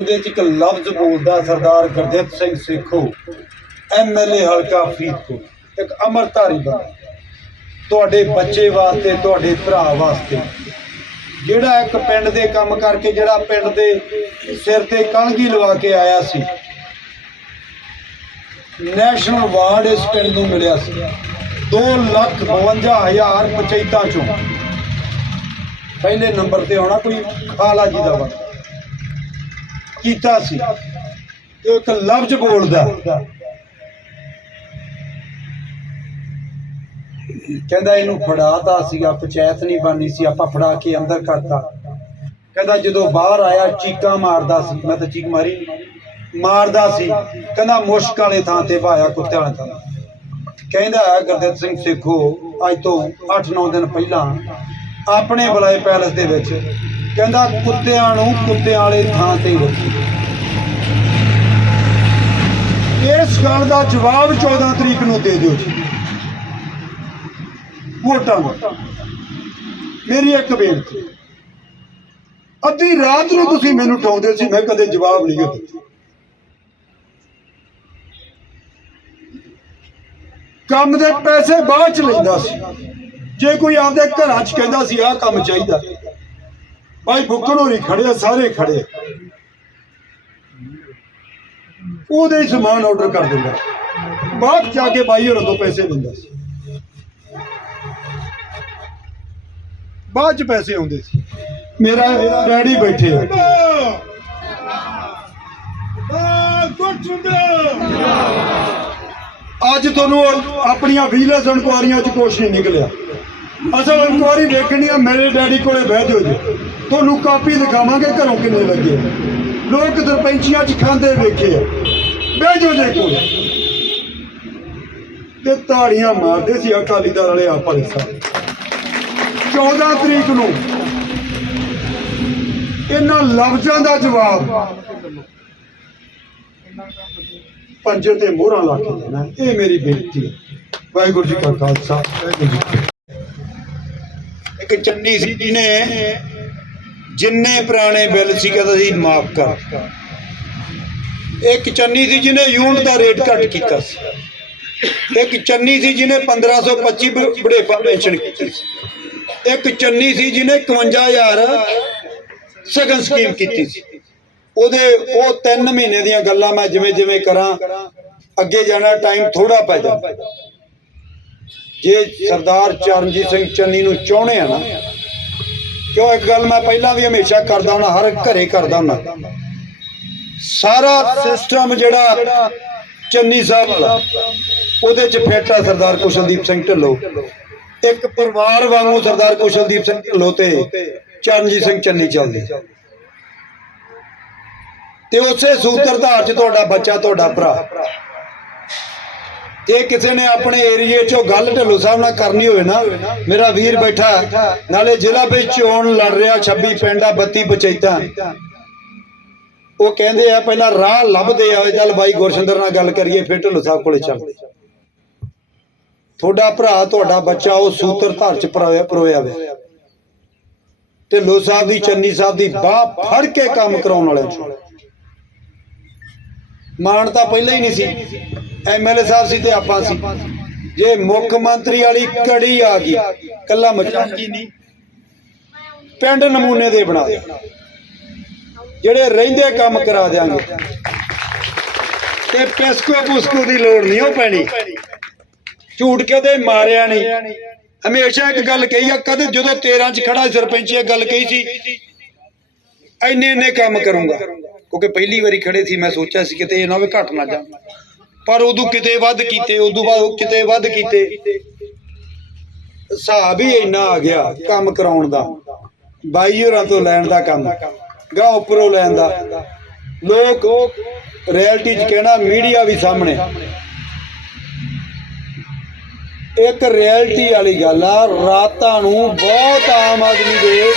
ਦੇ ਵਿੱਚ ਇੱਕ ਲਫ਼ਜ਼ ਬੋਲਦਾ ਸਰਦਾਰ ਗੁਰਦਿੱਤ ਸਿੰਘ ਸੇਖੋ ਐਮਐਲਏ ਹਲਕਾ ਫਰੀਦਕੋਟ, ਇੱਕ ਅਮਰਧਾਰੀ ਬੰਦਾ। ਤੁਹਾਡੇ ਬੱਚੇ ਵਾਸਤੇ, ਤੁਹਾਡੇ ਭਰਾ ਵਾਸਤੇ, ਜਿਹੜਾ ਇੱਕ ਪਿੰਡ ਦੇ ਕੰਮ ਕਰਕੇ, ਜਿਹੜਾ ਪਿੰਡ ਦੇ ਸਿਰ ਤੇ ਕਲਗੀ ਲਵਾ ਕੇ ਆਇਆ ਸੀ, ਨੈਸ਼ਨਲ ਵਾਰਡ ਇਸ ਪਿੰਡ ਨੂੰ ਮਿਲਿਆ ਸੀ। 2 ਲੱਖ 52 ਹਜ਼ਾਰ ਪੰਚਾਇਤਾਂ ਚੋਂ। ਪਹਿਲੇ ਨੰਬਰ ਤੇ ਆਉਣਾ ਕੋਈ ਖਾਲਾ ਜੀ ਦਾ ਵਕਤ। ਕੀਤਾ ਸੀ ਤੇ ਇੱਕ ਲਫ਼ਜ਼ ਬੋਲਦਾ। ਕਹਿੰਦਾ ਇਹਨੂੰ ਫੜਾਤਾ ਸੀਗਾ, ਪੰਚਾਇਤ ਨਹੀਂ ਬਣਨੀ ਸੀ, ਆਪਾਂ ਫੜਾ ਕੇ ਅੰਦਰ ਕਰਤਾ। ਕਹਿੰਦਾ ਜਦੋਂ ਬਾਹਰ ਆਇਆ, ਚੀਕਾਂ ਮਾਰਦਾ ਸੀ। ਮੈਂ ਤਾਂ ਚੀਕ ਮਾਰੀ। ਮਾਰਦਾ ਸੀ। ਕਹਿੰਦਾ ਮੁਸ਼ਕ ਵਾਲੇ ਥਾਂ ਤੇ ਭਾਇਆ ਕੁੱਤੇ ਵਾਲੇ ਥਾਂ। ਕਹਿੰਦਾ ਹੈ ਗੁਰਦਿੱਤ ਸਿੰਘ, ਸੇਖੋ, ਅੱਜ ਤੋਂ 8-9 ਦਿਨ ਪਹਿਲਾਂ ਆਪਣੇ ਬੁਲਾਏ ਪੈਲਸ ਦੇ ਵਿੱਚ ਕਹਿੰਦਾ ਕੁੱਤਿਆਂ ਨੂੰ ਕੁੱਤਿਆਂ ਵਾਲੇ ਥਾਂ ਤੇ ਰੱਖੀ। ਇਸ ਗੱਲ ਦਾ ਜਵਾਬ 14 ਤਰੀਕ ਨੂੰ ਦੇ ਦਿਓ ਜੀ। ਵੋਟਾਂ ਵੋਟਾਂ ਮੇਰੀ ਇੱਕ ਬੇਨਤੀ ਅੱਧੀ ਰਾਤ ਨੂੰ ਤੁਸੀਂ ਮੈਨੂੰ ਉਠਾਉਂਦੇ ਸੀ, ਮੈਂ ਕਦੇ ਜਵਾਬ ਨਹੀਂ ਦਿੱਤਾ। ਕੰਮ ਦੇ ਪੈਸੇ ਬਾਅਦ ਚ ਲੈਂਦਾ ਸੀ। ਜੇ ਕੋਈ ਆਪਦੇ ਘਰਾਂ ਚ ਕਹਿੰਦਾ ਸੀ, ਆਹ ਕੰਮ ਚਾਹੀਦਾ। ਭਾਈ ਬੁੱਕਣ ਹੋਰੀ ਖੜੇ ਸਾਰੇ ਖੜੇ ਉਹਦੇ ਸਮਾਨ ਆਰਡਰ ਕਰ ਦਿੰਦਾ। ਬਾਅਦ ਜਾ ਕੇ ਬਾਈ ਹੋਰਾਂ ਤੋਂ ਪੈਸੇ ਦਿੰਦਾ ਸੀ। ਬਾਅਦ ਚ ਪੈਸੇ ਆਉਂਦੇ ਸੀ। ਮੇਰਾ ਡੈਡੀ ਬੈਠੇ ਆ। ਅੱਜ ਤੁਹਾਨੂੰ ਆਪਣੀਆਂ ਵਿਜੀਲੈਂਸ ਇਨਕੁਆਰੀਆਂ ਚ ਕੁਛ ਨਹੀਂ ਨਿਕਲਿਆ। ਅਸਲ ਇਨਕੁਆਰੀ ਵੇਖਣੀ ਆ, ਮੇਰੇ ਡੈਡੀ ਕੋਲੇ ਬਹਿ ਜਾਓ ਜੀ। ਤੁਹਾਨੂੰ ਕਾਪੀ ਦਿਖਾਵਾਂਗੇ ਘਰੋਂ ਕਿੰਨੇ ਲੱਗੇ। ਲੋਕ ਸਰਪੰਚੀਆਂ ਚ ਖਾਂਦੇ ਵੇਖੇ ਆ। ਬਹਿ ਜਾਓ ਜੇ ਕੋਲ ਤੇ ਤਾੜੀਆਂ ਮਾਰਦੇ ਸੀ ਅਕਾਲੀ ਦਲ ਵਾਲੇ ਆਪ ਵਾਲੇ ਸਾਰੇ। 14 ਤਰੀਕ ਨੂੰ ਇਹਨਾਂ ਲਫ਼ਜ਼ਾਂ ਦਾ ਜਵਾਬ ਪੰਜੇ ਤੇ ਮੋਹਰਾਂ ਲਾ ਕੇ ਦੇਣਾ। ਇਹ ਮੇਰੀ ਬੇਨਤੀ ਹੈ। ਵਾਹਿਗੁਰੂ ਜੀ ਕਾ ਖਾਲਸਾ, ਵਾਹਿਗੁਰੂ ਜੀ ਇੱਕ ਚੰਨੀ ਸੀ ਜਿਹਨੇ ਜਿੰਨੇ ਪੁਰਾਣੇ ਬਿੱਲ ਸੀ ਕਹਿੰਦਾ ਸੀ ਮਾਫ ਕਰ। ਇੱਕ ਚੰਨੀ ਸੀ ਜਿਹਨੇ ਯੂਨਿਟ ਦਾ ਰੇਟ ਘੱਟ ਕੀਤਾ ਸੀ। ਇੱਕ ਚੰਨੀ ਸੀ ਜਿਹਨੇ 1525 ਬੁਢੇਪਾ ਪੈਨਸ਼ਨ ਕੀਤੀ ਸੀ। ਇੱਕ ਚੰਨੀ ਸੀ ਜਿਹਨੇ 51000 ਸਗਨ ਸਕੀਮ ਕੀਤੀ ਸੀ। ਉਹਦੇ ਉਹ 3 ਮਹੀਨੇ ਦੀਆਂ ਗੱਲਾਂ ਮੈਂ ਜਿਵੇਂ ਜਿਵੇਂ ਕਰਾਂ, ਅੱਗੇ ਜਾਣਾ ਟਾਈਮ ਥੋੜਾ ਪੈ ਜਾਂਦਾ। ਜੇ ਸਰਦਾਰ ਚਰਨਜੀਤ ਸਿੰਘ ਚੰਨੀ ਨੂੰ ਚਾਹੁੰਦੇ ਆ ਨਾ, ਕਿਉਂ ਇੱਕ ਗੱਲ ਮੈਂ ਪਹਿਲਾਂ ਵੀ ਹਮੇਸ਼ਾ ਕਰਦਾ ਹੁੰਦਾ, ਹਰ ਘਰੇ ਕਰਦਾ ਹੁੰਦਾ। ਸਾਰਾ ਸਿਸਟਮ ਜਿਹੜਾ ਚੰਨੀ ਸਾਹਿਬ ਵਾਲਾ, ਉਹਦੇ ਚ ਫਿੱਟ ਆ ਸਰਦਾਰ ਕੁਸ਼ਲਦੀਪ ਸਿੰਘ ਢਿੱਲੋਂ। ਇੱਕ ਪਰਿਵਾਰ ਵਾਂਗੂ ਸਰਦਾਰ ਕੁਸ਼ਲਦੀਪ ਸਿੰਘ ਢਿੱਲੋਂ ਤੇ ਚਰਨਜੀਤ ਸਿੰਘ ਚੰਨੀ ਚੱਲਦੇ। ਤੇ ਉਸੇ ਸੂਤਰਧਾਰ ਚ ਤੁਹਾਡਾ ਬੱਚਾ, ਤੁਹਾਡਾ ਭਰਾ। ਜੇ ਕਿਸੇ ਨੇ ਆਪਣੇ ਏਰੀਏ ਚੋਂ ਗੱਲ ਢਿੱਲੋਂ ਸਾਹਿਬ ਨਾਲ ਕਰਨੀ ਹੋਵੇ ਨਾ, ਮੇਰਾ ਵੀਰ ਬੈਠਾ, ਨਾਲੇ ਜ਼ਿਲ੍ਹਾ ਵਿੱਚ ਚੋਣ ਲੜ ਰਿਹਾ 26 ਪਿੰਡਾਂ 32 ਪੰਚਾਇਤਾਂ। ਉਹ ਕਹਿੰਦੇ ਆ, ਪਹਿਲਾਂ ਰਾਹ ਲੱਭਦੇ ਆ, ਚੱਲ ਬਾਈ ਗੁਰਸ਼ਿੰਦਰ ਨਾਲ ਗੱਲ ਕਰੀਏ, ਫਿਰ ਢਿੱਲੋਂ ਸਾਹਿਬ ਕੋਲੇ ਚੱਲਦੇ ਤੁਹਾਡਾ ਭਰਾ, ਤੁਹਾਡਾ ਬੱਚਾ, ਉਹ ਸੂਤਰ ਸੂਤਰਧਾਰ ਚ ਪਰੋਇਆ ਹੋਇਆ ਢਿੱਲੋਂ ਸਾਹਿਬ ਦੀ, ਚੰਨੀ ਸਾਹਿਬ ਦੀ ਬਾਹ ਫੜ ਕੇ ਕੰਮ ਕਰਾਉਣ ਵਾਲੇ ਚੋਂ। ਮਾਣ ਤਾਂ ਪਹਿਲਾਂ ਹੀ ਨਹੀਂ ਸੀ। ਐਮਐਲਏ ਸਾਹਿਬ ਸੀ ਤੇ ਆਪਾਂ ਸੀ। ਜੇ ਮੁੱਖ ਮੰਤਰੀ ਵਾਲੀ ਕੜੀ ਆ ਗਈ, ਕੱਲਾ ਮਚਾਕੀ ਨਹੀਂ। ਪਿੰਡ ਨਮੂਨੇ ਦੇ ਬਣਾ ਦੇ। ਜਿਹੜੇ ਰਹਿੰਦੇ ਕੰਮ ਕਰਾ ਦਿਆਂਗੇ। ਤੇ ਪਿਸਕੋ ਪੁਸਕੋ ਦੀ ਲੋੜ ਨਹੀਂ, ਉਹ ਪੈਣੀ। ਝੂਠ ਕਦੇ ਮਾਰਿਆ ਨਹੀਂ। ਹਮੇਸ਼ਾ ਇੱਕ ਗੱਲ ਕਹੀ ਆ, ਕਦੇ ਜਦੋਂ 13 ਚ ਖੜਾ ਸੀ ਸਰਪੰਚ ਇਹ ਗੱਲ ਕਹੀ ਸੀ ਇੰਨੇ ਇੰਨੇ ਕੰਮ ਕਰੂੰਗਾ। ਕਿਉਂਕਿ ਪਹਿਲੀ ਵਾਰੀ ਖੜੇ ਸੀ, ਮੈਂ ਸੋਚਿਆ ਸੀ ਕਿਤੇ ਇਹ ਨਾ ਵੀ ਘਟ ਨਾ ਜਾ ਪਰ ਉਦੋਂ ਕਿਤੇ ਵੱਧ ਕੀਤੇ, ਉਦੋਂ ਬਾਅਦ ਕਿਤੇ ਵੱਧ ਕੀਤੇ। ਹਿਸਾਬ ਹੀ ਇੰਨਾ ਆ ਗਿਆ ਕੰਮ ਕਰਾਉਣ ਦਾ। ਬਾਈ ਹੋਰਾਂ ਤੋਂ ਲੈਣ ਦਾ ਕੰਮ ਗਾ ਉੱਪਰੋਂ ਲੈਣ ਦਾ। ਲੋਕ ਰਿਐਲਿਟੀ 'ਚ ਕਹਿਣਾ ਮੀਡੀਆ ਵੀ ਸਾਹਮਣੇ। ਇੱਕ ਰਿਐਲਿਟੀ ਵਾਲੀ ਗੱਲ ਆ, ਰਾਤਾਂ ਨੂੰ ਬਹੁਤ ਆਮ ਆਦਮੀ ਦੇ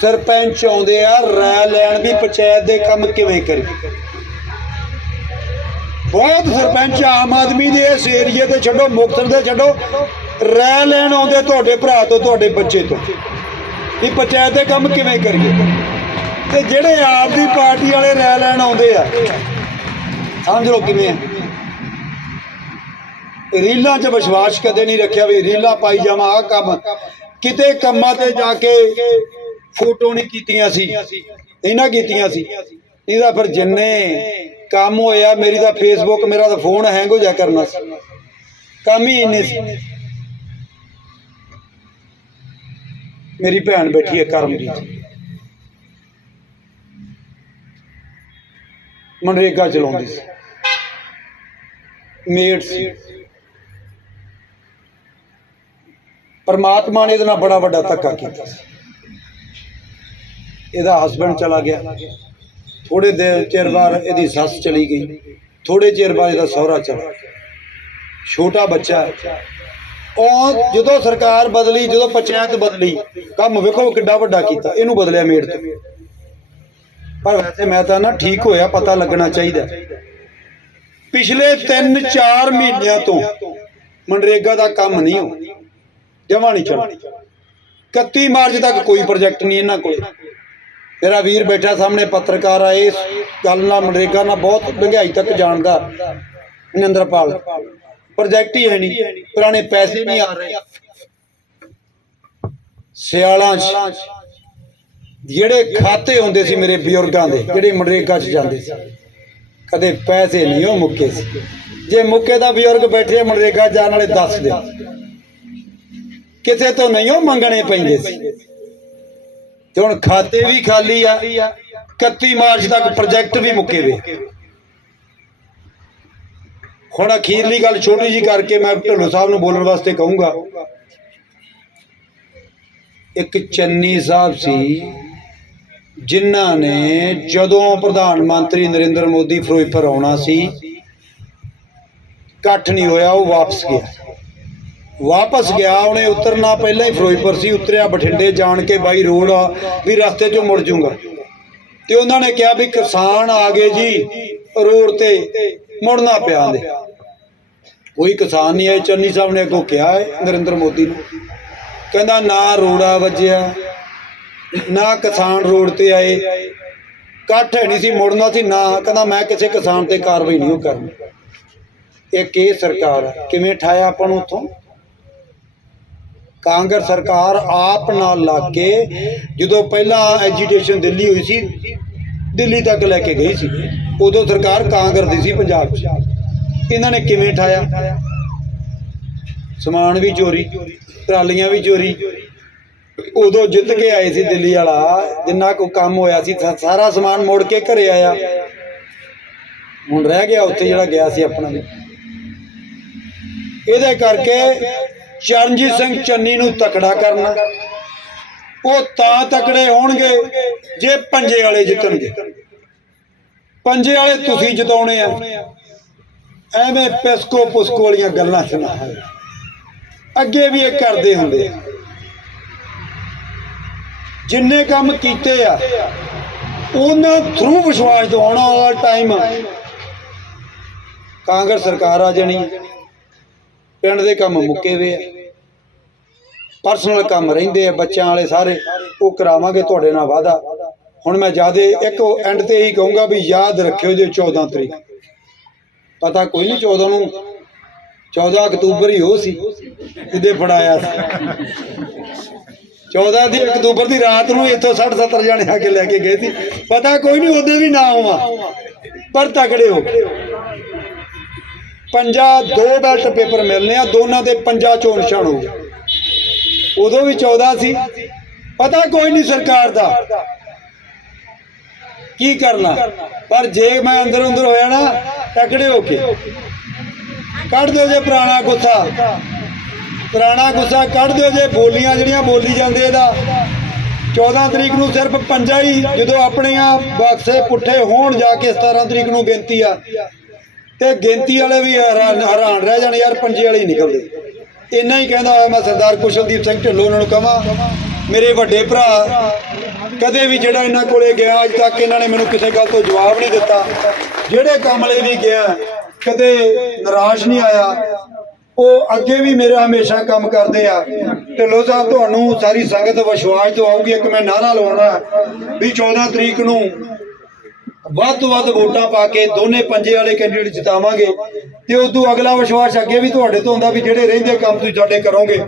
ਸਰਪੰਚ ਆਉਂਦੇ ਆ, ਰਾਇ ਲੈਣ ਵੀ ਪੰਚਾਇਤ ਦੇ ਕੰਮ ਕਿਵੇਂ ਕਰੀ? ਬਹੁਤ ਸਰਪੰਚ ਆਮ ਆਦਮੀ ਦੇ ਇਸ ਏਰੀਏ ਤੇ ਛੱਡੋ, ਮੁਕਤਸਰ ਦੇ ਛੱਡੋ। ਰਾਇ ਲੈਣ ਆਉਂਦੇ ਤੁਹਾਡੇ ਭਰਾ ਤੋਂ, ਤੁਹਾਡੇ ਬੱਚੇ ਤੋਂ। ਵੀ ਪੰਚਾਇਤ ਦੇ ਕੰਮ ਕਿਵੇਂ ਕਰੀਏ? ਤੇ ਜਿਹੜੇ ਆਪ ਦੀ ਪਾਰਟੀ ਵਾਲੇ ਰਹਿ ਲੈਣ ਆਉਂਦੇ ਆ, ਸਮਝ ਲਓ ਕਿਵੇਂ ਰੀਲਾਂ 'ਚ ਵਿਸ਼ਵਾਸ ਕਦੇ ਨਹੀਂ ਰੱਖਿਆ ਵੀ ਰੀਲਾਂ ਪਾਈ ਜਾਵਾਂ, ਆਹ ਕੰਮ। ਕਿਤੇ ਕੰਮਾਂ ਤੇ ਜਾ ਕੇ ਫੋਟੋ ਨਹੀਂ ਕੀਤੀਆਂ ਸੀ। ਇਹਨਾਂ ਕੀਤੀਆਂ ਸੀ। ਇਹਦਾ ਫਿਰ ਜਿੰਨੇ ਕੰਮ ਹੋਇਆ, ਮੇਰੀ ਤਾਂ ਫੇਸਬੁੱਕ ਮੇਰਾ ਤਾਂ ਫੋਨ ਹੈਂਗ ਹੋ ਜਾ ਕਰਨਾ ਸੀ। ਕੰਮ ਹੀ ਇੰਨੇ ਸੀ। ਮੇਰੀ ਭੈਣ ਬੈਠੀ ਹੈ ਕਰਮਜੀਤ। ਮਨਰੇਗਾ ਚਲਾਉਂਦੀ ਸੀ। ਮੇਟ ਸੀ। ਪਰਮਾਤਮਾ ਨੇ ਇਹਦੇ ਨਾਲ ਬੜਾ ਵੱਡਾ ਧੱਕਾ ਕੀਤਾ ਸੀ। ਇਹਦਾ ਹਸਬੰਡ ਚਲਾ ਗਿਆ। ਥੋੜੇ ਦੇਰ ਚਿਰ ਬਾਅਦ ਇਹਦੀ ਸੱਸ ਚਲੀ ਗਈ। ਥੋੜੇ ਚਿਰ ਬਾਅਦ ਇਹਦਾ ਸਹੁਰਾ ਚਲਾ ਗਿਆ। ਛੋਟਾ ਬੱਚਾ ਉਹ ਜਦੋਂ ਸਰਕਾਰ ਬਦਲੀ, ਜਦੋਂ ਪੰਚਾਇਤ ਬਦਲੀ, ਕੰਮ ਵੇਖੋ ਕਿੱਡਾ ਵੱਡਾ ਕੀਤਾ। ਇਹਨੂੰ ਬਦਲਿਆ ਮੇੜ ਤੋਂ। ਪਰ ਵੈਸੇ ਮੈਂ ਤਾਂ ਨਾ ਠੀਕ ਹੋਇਆ, ਪਤਾ ਲੱਗਣਾ ਚਾਹੀਦਾ। ਪਿਛਲੇ 3-4 ਮਹੀਨਿਆਂ ਤੋਂ ਮਨਰੇਗਾ ਦਾ ਕੰਮ ਨਹੀਂ ਹੋ ਜਮਾ ਨਹੀਂ ਚੱਲ 31 ਮਾਰਚ ਤੱਕ ਕੋਈ ਪ੍ਰੋਜੈਕਟ ਨਹੀਂ ਇਹਨਾਂ ਕੋਲ। ਮੇਰਾ ਵੀਰ ਬੈਠਾ ਸਾਹਮਣੇ, ਪੱਤਰਕਾਰ ਆ ਇਸ ਗੱਲ ਨਾਲ ਮਨਰੇਗਾ ਨਾਲ ਬਹੁਤ ਡੂੰਘਾਈ ਤੱਕ ਜਾਣਦਾ ਨਿੰਦਰਪਾਲ। ਪ੍ਰੋਜੈਕਟ ਹੀ ਹੈ ਨਹੀਂ, ਪੁਰਾਣੇ ਪੈਸੇ ਨਹੀਂ ਆ ਰਹੇ। ਸਿਆਲਾਂ 'ਚ, ਜਿਹੜੇ ਖਾਤੇ ਹੁੰਦੇ ਸੀ ਮੇਰੇ ਬਜ਼ੁਰਗਾਂ ਦੇ, ਜਿਹੜੇ ਮਨਰੇਗਾ 'ਚ ਜਾਂਦੇ ਸੀ, ਕਦੇ ਪੈਸੇ ਨਹੀਂ, ਉਹ ਮੁੱਕੇ ਸੀ। ਜੇ ਮੁੱਕੇ ਦਾ ਬਜ਼ੁਰਗ ਬੈਠੇ ਮਨਰੇਗਾ ਜਾਣ ਵਾਲੇ ਦੱਸ ਦੇ ਕਿਸੇ ਤੋਂ ਨਹੀਂ, ਉਹ ਮੰਗਣੇ ਪੈਂਦੇ ਸੀ। ਤੇ ਹੁਣ ਖਾਤੇ ਵੀ ਖਾਲੀ ਆ 31 ਮਾਰਚ ਤੱਕ ਪ੍ਰੋਜੈਕਟ ਵੀ ਮੁੱਕੇ ਵੇ। ਹੁਣ ਅਖੀਰਲੀ ਗੱਲ ਛੋਟੀ ਜੀ ਕਰਕੇ ਮੈਂ ਢਿੱਲੋਂ ਸਾਹਿਬ ਨੂੰ ਬੋਲਣ ਵਾਸਤੇ ਕਹੂੰਗਾ। ਇੱਕ ਚੰਨੀ ਸਾਹਿਬ ਸੀ, ਜਿਨ੍ਹਾਂ ਨੇ ਜਦੋਂ ਪ੍ਰਧਾਨ ਮੰਤਰੀ ਨਰਿੰਦਰ ਮੋਦੀ ਫਿਰੋਜ਼ਪੁਰ ਆਉਣਾ ਸੀ, ਇਕੱਠ ਨਹੀਂ ਹੋਇਆ, ਉਹ ਵਾਪਸ ਗਿਆ। ਵਾਪਸ ਗਿਆ, ਉਹਨੇ ਉਤਰਨਾ ਪਹਿਲਾਂ ਹੀ ਫਿਰੋਜ਼ਪੁਰ ਸੀ, ਉਤਰਿਆ ਬਠਿੰਡੇ ਜਾਣ ਕੇ ਬਾਈ ਰੋਡ ਆ, ਵੀ ਰਸਤੇ 'ਚੋਂ ਮੁੜ ਜੂਗਾ ਤੇ ਉਹਨਾਂ ਨੇ ਕਿਹਾ ਵੀ ਕਿਸਾਨ ਆ ਗਏ ਜੀ, ਰੋਡ ਤੇ, ਮੁੜਨਾ ਪਿਆ ਦੇ ਕੋਈ ਕਿਸਾਨ ਨਹੀਂ ਆਏ ਚੰਨੀ ਸਾਹਿਬ ਨੇ ਅੱਗੋਂ ਕਿਹਾ ਹੈ, ਨਰਿੰਦਰ ਮੋਦੀ ਨੂੰ। ਕਹਿੰਦਾ ਨਾ ਰੋੜਾ ਵੱਜਿਆ, ਨਾ ਕਿਸਾਨ ਰੋਡ ਤੇ ਆਏ। ਇਕੱਠ ਹੈ ਨਹੀਂ ਸੀ, ਮੁੜਨਾ ਸੀ, ਨਾ। ਕਹਿੰਦਾ ਮੈਂ ਕਿਸੇ ਕਿਸਾਨ ਤੇ ਕਾਰਵਾਈ ਨਹੀਂ ਉਹ ਕਰਨੀ। ਇਹ ਕੀ ਸਰਕਾਰ ਹੈ ਕਿਵੇਂ ਠਾਇਆ ਆਪਾਂ ਨੂੰ ਉੱਥੋਂ? ਕਾਂਗਰਸ ਸਰਕਾਰ ਆਪ ਨਾਲ ਲੱਗ ਕੇ ਜਦੋਂ ਪਹਿਲਾਂ ਐਜੀਟੇਸ਼ਨ ਦਿੱਲੀ ਹੋਈ ਸੀ, ਦਿੱਲੀ ਤੱਕ ਲੈ ਕੇ ਗਈ ਸੀ, ਉਦੋਂ ਸਰਕਾਰ ਕਾਂਗਰਸ ਦੀ ਸੀ ਪੰਜਾਬ 'ਚ। ਇਹਨਾਂ ਨੇ ਕਿਵੇਂ ਠਾਇਆ? ਸਮਾਨ ਵੀ ਚੋਰੀ, ਟਰਾਲੀਆਂ ਵੀ ਚੋਰੀ। ਉਦੋਂ ਜਿੱਤ ਕੇ ਆਏ ਸੀ ਦਿੱਲੀ ਵਾਲਾ, ਜਿੰਨਾ ਕੋ ਕੰਮ ਹੋਇਆ ਸੀ, ਸਾਰਾ ਸਮਾਨ ਮੋੜ ਕੇ ਘਰੇ ਆਇਆ। ਹੁਣ ਰਹਿ ਗਿਆ ਉੱਥੇ ਜਿਹੜਾ ਗਿਆ ਸੀ ਆਪਣਾ ਵੀ। ਇਹਦੇ ਕਰਕੇ ਚਰਨਜੀਤ ਸਿੰਘ ਚੰਨੀ ਨੂੰ ਤਕੜਾ ਕਰਨਾ। ਉਹ ਤਾਂ ਤਕੜੇ ਹੋਣਗੇ ਜੇ ਪੰਜੇ ਵਾਲੇ ਜਿੱਤਣਗੇ। ਪੰਜੇ ਵਾਲੇ ਤੁਸੀਂ ਜਿਤਾਉਣੇ ਆ। ਐਵੇਂ ਪਿਸਕੋ ਪੁਸਕੋ ਵਾਲੀਆਂ ਗੱਲਾਂ ਸੁਣਾ ਅੱਗੇ ਵੀ ਇਹ ਕਰਦੇ ਹੁੰਦੇ ਆ। ਜਿੰਨੇ ਕੰਮ ਕੀਤੇ ਆ, ਉਹਨਾਂ ਥਰੂ ਵਿਸ਼ਵਾਸ ਦਿਵਾਉਣਾ ਵਾਲਾ ਟਾਈਮ ਕਾਂਗਰਸ ਸਰਕਾਰ ਆ ਜਾਣੀ ਪਿੰਡ ਦੇ ਕੰਮ ਮੁੱਕੇ ਵੇ ਆ। ਪਰਸਨਲ ਕੰਮ ਰਹਿੰਦੇ ਆ, ਬੱਚਿਆਂ ਵਾਲੇ ਸਾਰੇ, ਉਹ ਕਰਾਵਾਂਗੇ ਤੁਹਾਡੇ ਨਾਲ ਵਾਦਾ ਹੁਣ ਮੈਂ ਜਿਆਦੇ ਇੱਕ ਐਂਡ ਤੇ ਇਹੀ ਕਹੂੰਗਾ ਵੀ ਯਾਦ ਰੱਖਿਓ ਜੇ 14 ਤਰੀਕ। ਪਤਾ ਕੋਈ ਨਹੀਂ 14 ਨੂੰ 14 ਅਕਤੂਬਰ ਹੀ ਉਹ ਸੀ ਇਹਦੇ ਫੜਾਇਆ ਸੀ। 14 ਦੀ ਅਕਤੂਬਰ ਦੀ ਰਾਤ ਨੂੰ ਇੱਥੋਂ 60 70 ਜਾਣੇ ਆ ਕੇ ਲੈ ਕੇ ਗਏ ਸੀ। ਪਤਾ ਕੋਈ ਨਹੀਂ ਉਹਦੇ ਵੀ ਨਾ ਆਵਾਂ, ਪਰ ਤਕੜੇ ਹੋ ਪੰਜਾ ਦੋ ਬੈਲਟ ਪੇਪਰ ਮਿਲਨੇ ਆ, ਦੋਨਾਂ ਦੇ ਪੰਜਾ ਚੋਂ ਨਿਸ਼ਾਨ ਹੋ ਉਦੋਂ ਵੀ 14 ਸੀ। ਪਤਾ ਕੋਈ ਨਹੀਂ ਸਰਕਾਰ ਦਾ। ਕੀ ਕਰਨਾ? ਪਰ ਜੇ ਮੈਂ ਅੰਦਰ ਅੰਦਰ ਹੋਇਆ ਨਾ ਤਕੜੇ ਹੋ ਕੇ। ਕੱਢ ਦਿਓ ਜੇ ਪੁਰਾਣਾ ਗੁੱਸਾ। ਪੁਰਾਣਾ ਗੁੱਸਾ ਕੱਢ ਦਿਓ ਜੇ ਬੋਲੀਆਂ ਜਿਹੜੀਆਂ ਬੋਲੀ ਜਾਂਦੇ ਇਹਦਾ। 14 ਤਰੀਕ ਨੂੰ ਸਿਰਫ ਪੰਜਾ ਹੀ, ਜਦੋਂ ਆਪਣੀਆਂ ਬਕਸੇ ਪੁੱਠੇ ਹੋਣ ਜਾ ਕੇ 17 ਤਰੀਕ ਨੂੰ ਬੇਨਤੀ ਆ। ਤੇ ਗਿਣਤੀ ਵਾਲੇ ਵੀ ਹੈਰਾਨ ਹੈਰਾਨ ਰਹਿ ਜਾਣ ਯਾਰ, ਪੰਜੇ ਵਾਲੇ ਹੀ ਨਿਕਲਦੇ। ਇੰਨਾ ਹੀ ਕਹਿੰਦਾ ਹੋਇਆ ਮੈਂ ਸਰਦਾਰ ਕੁਸ਼ਲਦੀਪ ਸਿੰਘ ਢਿੱਲੋਂ ਉਹਨਾਂ ਨੂੰ ਕਹਾਂ, ਮੇਰੇ ਵੱਡੇ ਭਰਾ, ਕਦੇ ਵੀ ਜਿਹੜਾ ਇਹਨਾਂ ਕੋਲੇ ਗਿਆ, ਅੱਜ ਤੱਕ ਇਹਨਾਂ ਨੇ ਮੈਨੂੰ ਕਿਸੇ ਗੱਲ ਤੋਂ ਜਵਾਬ ਨਹੀਂ ਦਿੱਤਾ। ਜਿਹੜੇ ਕੰਮ ਲਈ ਵੀ ਗਿਆ, ਕਦੇ ਨਿਰਾਸ਼ ਨਹੀਂ ਆਇਆ। ਉਹ ਅੱਗੇ ਵੀ ਮੇਰਾ ਹਮੇਸ਼ਾ ਕੰਮ ਕਰਦੇ ਆ। ਢਿੱਲੋਂ ਸਾਹਿਬ, ਤੁਹਾਨੂੰ ਸਾਰੀ ਸੰਗਤ ਵਿਸ਼ਵਾਸ ਤੋਂ ਆਊਗੀ ਇੱਕ ਮੈਂ ਨਾਰਾ ਲਵਾਉਣਾ ਵੀ 14 ਤਰੀਕ ਨੂੰ ਵੱਧ ਤੋਂ ਵੱਧ ਵੋਟਾਂ ਪਾ ਕੇ ਦੋਨੇ ਪੰਜੇ ਵਾਲੇ ਕੈਂਡੀਡੇਟ ਜਿਤਾਵਾਂਗੇ ਤੇ ਉਦੋਂ ਅਗਲਾ ਵਿਸ਼ਵਾਸ ਅੱਗੇ ਵੀ ਤੁਹਾਡੇ ਤੋਂ ਹੁੰਦਾ ਵੀ ਜਿਹੜੇ ਰਹਿੰਦੇ ਕੰਮ ਤੁਸੀਂ ਸਾਡੇ ਕਰੋਗੇ।